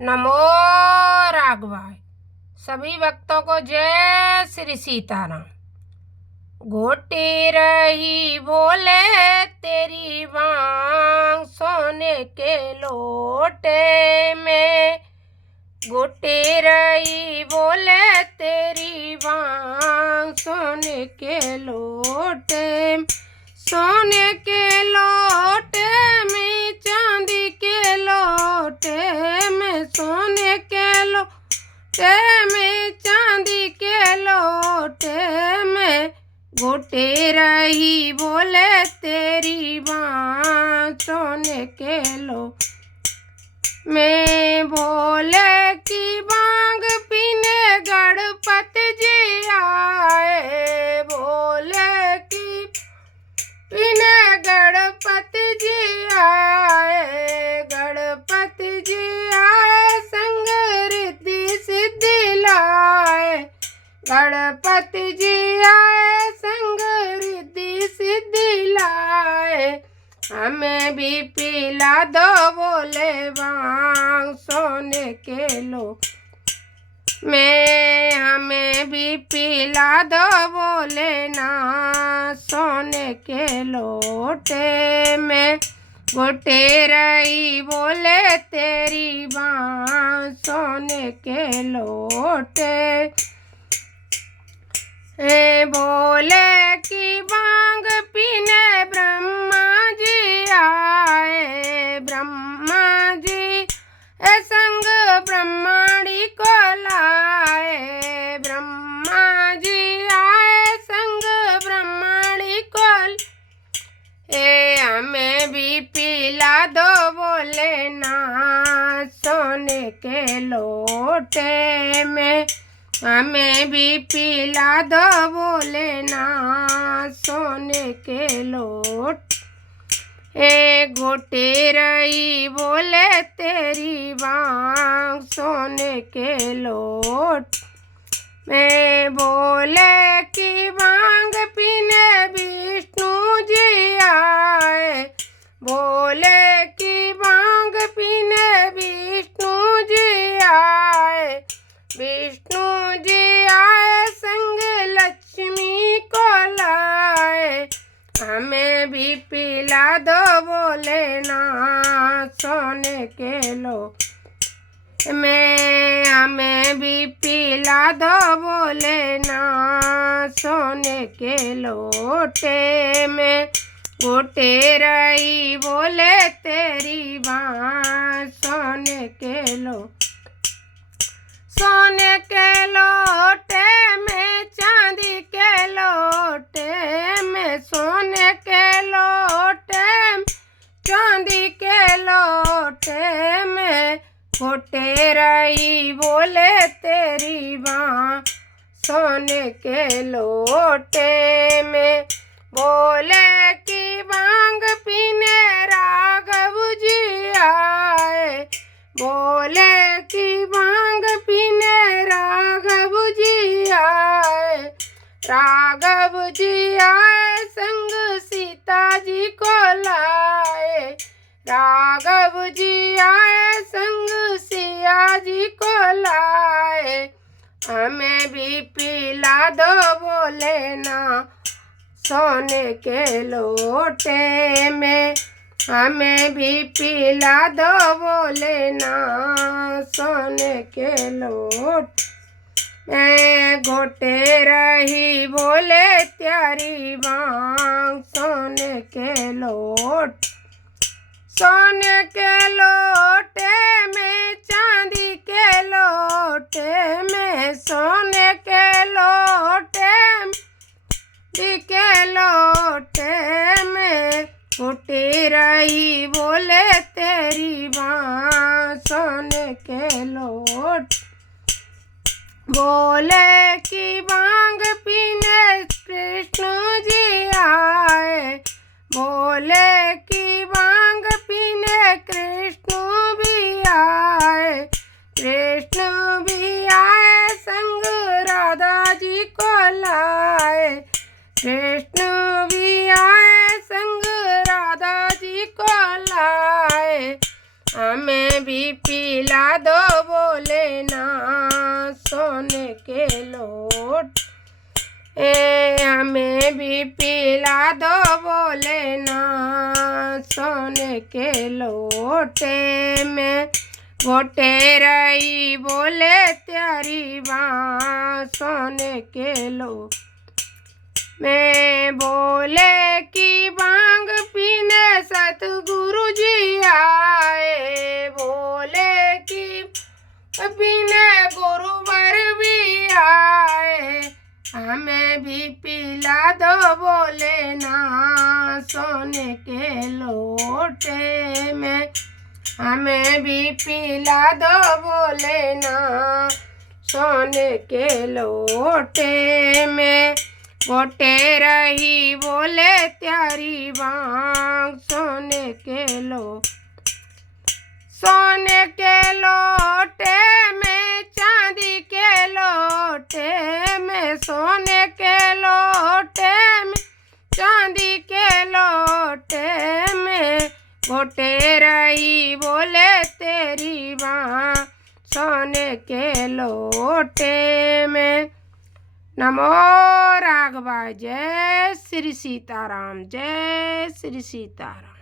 नमो राघवाय। सभी भक्तों को जय श्री सीताराम। घोटी रही बोले तेरी मांग सोने के लोटे में। घोटी रही बोले तेरी मांग सोने के लोटे में। सोने के लोटे में चांदी के लोटे में। सोने के लोटे में चांदी के लोटे में। घोटे रही बोले तेरी मां सोने के लोटे में। बोले की बांग पीने गणपति जी आए। बोले की पीने गणपति जी आए। गणपति जी आए संग रिद्धि सिद्धि लाए। गणपति जी आए संग रिद्धि सिद्धि लाए। हमें भी पिला दो बोले बांग सोने के लोटे में। हमें भी पिला दो बोले ना सोने के लोटे में। घोटे रही बोले तेरी बां सोने के लोटे। बोले की बांग पीने ब्रह्मा जी आए। ब्रह्मा जी संग ब्रह्माणी को लाए। ब्रह्मा जी आए संग ब्रह्माणी को। हमें भी पिला दो बोले ना सोने के लोटे में। हमें भी पिला दो बोले ना सोने के लोटे। घोटे रही बोले तेरी बांग सोने के लोटे में। बोले की बांग पीने विष्णु जी आए। बोले की बांग पीने विष्णु जी आए। विष्णु जी आए संग लक्ष्मी को लाए। हमें भी पिला दो बोले ना सोने के लोटे में। हमें भी पिला दो बोले ना सोने के लोटे में। घोटे रही बोले तेरी बां सोने के लोटे। सोने के लोटे में चांदी के लोटे में। सोने के लोटे में चांदी के लोटे में। घोटे रही बोले तेरी बां सोने के लोटे में। बोले की बांग पीने राघव जी आए। बोले की बांग पीने राघव जी आए। राघव जी आए संग सीता जी को लाए। राघव जी आए संग सिया जी को लाए। हमें भी पिला दो बोले ना सोने के लोटे में। हमें भी पिला दो बोले ना सोने के लोटे। घोटे रही बोले तेरी बांग सोने के लोटे। सोने के लोटे में चांदी के लोटे में। सोने के लोटे के लोटे में। घोटे रही बोले तेरी बां सोने के लोटे। बोले की बांग पीने कृष्ण जी आए। बोले की बांग पीने कृष्ण भी आए। कृष्ण भी आए संग राधा जी को लाए। कृष्ण भी आए संग राधा जी को लाए। हमें भी पिला दो बोले ना सोने के लोट, हमें भी पिला दो बोले ना सोने के लोटे में। घोटे रही बोले तेरी बाँ सोने के लो में। बोले कि भांग पीने सतगुरु जी आए, बोले कि पीने गुरुवर भी आए, हमें भी पिला दो बोले ना सोने के लोटे में, हमें भी पिला दो बोले ना सोने के लोटे में। घोटे रही बोले तेरी बाँ सोने के लो, सोने के लोटे में चांदी के लोटे में, सोने के लोटे में चांदी के लोटे में। घोटे रही बोले तेरी बाँ सोने के लोटे में। नमो राघवा। जय श्री सीताराम, जय श्री सीताराम।